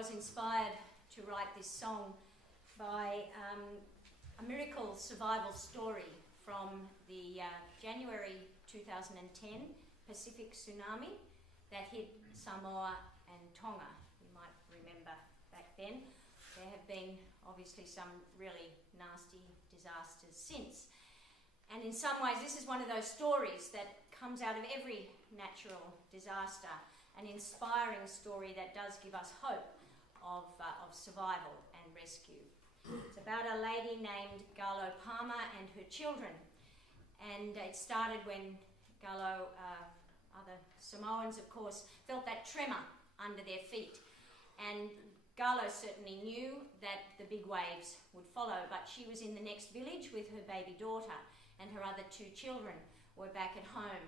was inspired to write this song by a miracle survival story from the January 2010 Pacific tsunami that hit Samoa and Tonga. You might remember back then. There have been obviously some really nasty disasters since. And in some ways this is one of those stories that comes out of every natural disaster, an inspiring story that does give us hope of survival and rescue. It's about a lady named Galo Palmer and her children, and it started when Galo, other Samoans of course, felt that tremor under their feet, and Galo certainly knew that the big waves would follow, but she was in the next village with her baby daughter, and her other two children were back at home.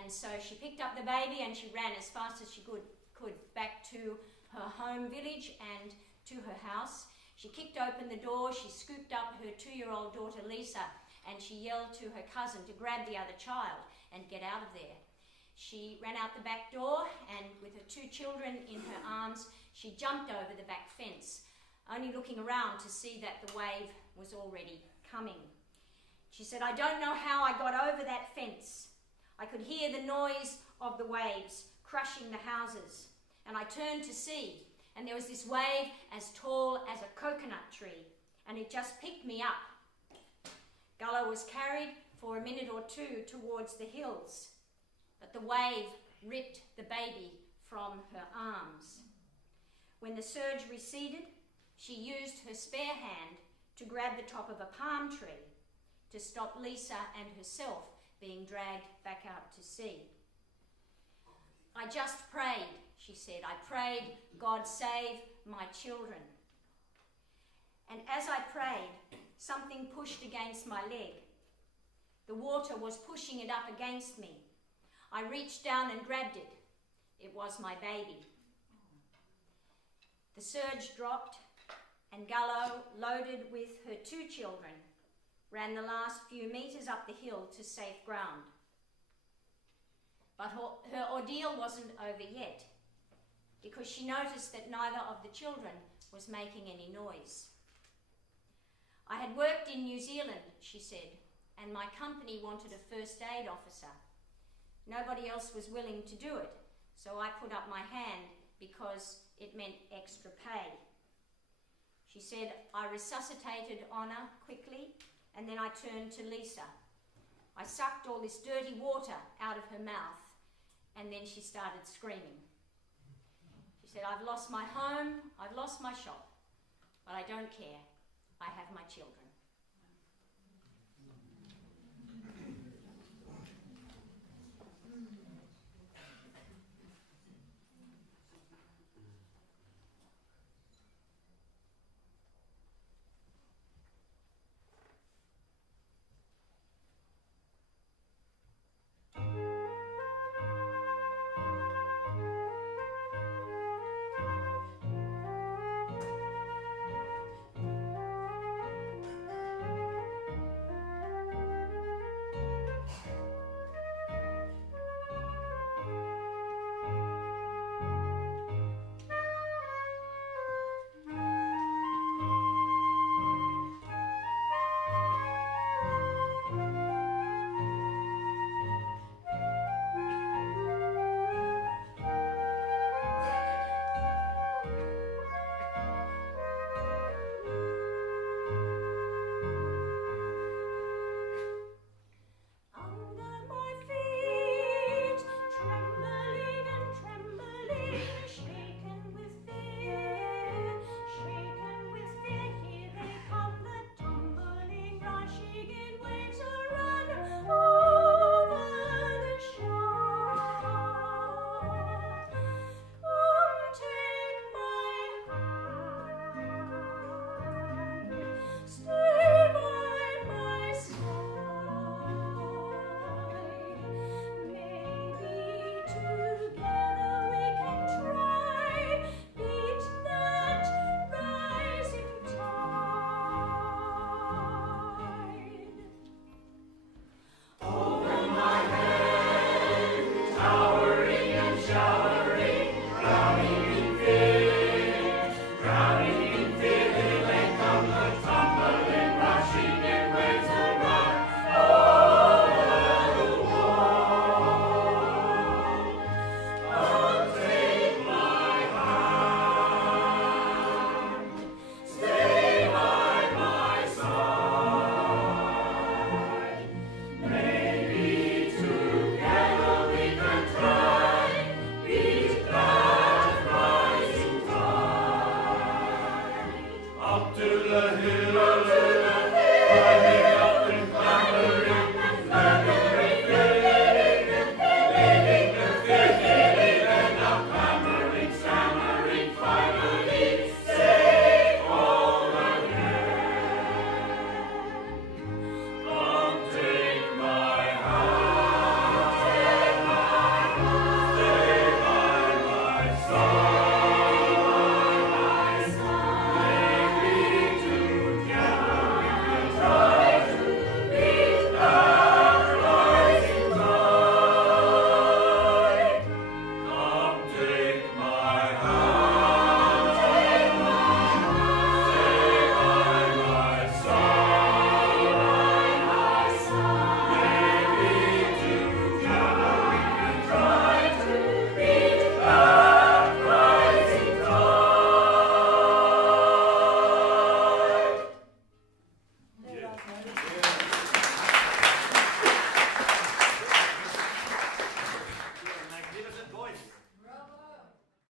And so she picked up the baby and she ran as fast as she could back to her home village and to her house. She kicked open the door, she scooped up her 2-year-old daughter Lisa, and she yelled to her cousin to grab the other child and get out of there. She ran out the back door, and with her 2 children in her arms, she jumped over the back fence, only looking around to see that the wave was already coming. She said, "I don't know how I got over that fence. I could hear the noise of the waves crushing the houses, and I turned to see, and there was this wave as tall as a coconut tree, and it just picked me up." Gullo was carried for a minute or two towards the hills, but the wave ripped the baby from her arms. When the surge receded, she used her spare hand to grab the top of a palm tree to stop Lisa and herself being dragged back out to sea. "I just prayed," she said. "I prayed, God save my children. And as I prayed, something pushed against my leg. The water was pushing it up against me. I reached down and grabbed it. It was my baby." The surge dropped, and Gullo, loaded with her 2 children, ran the last few metres up the hill to safe ground. But her ordeal wasn't over yet, because she noticed that neither of the children was making any noise. "I had worked in New Zealand," she said, "and my company wanted a first aid officer. Nobody else was willing to do it, so I put up my hand because it meant extra pay." She said, "I resuscitated Honor quickly, and then I turned to Lisa. I sucked all this dirty water out of her mouth, and then she started screaming. She said, "I've lost my home, I've lost my shop, but I don't care. I have my children."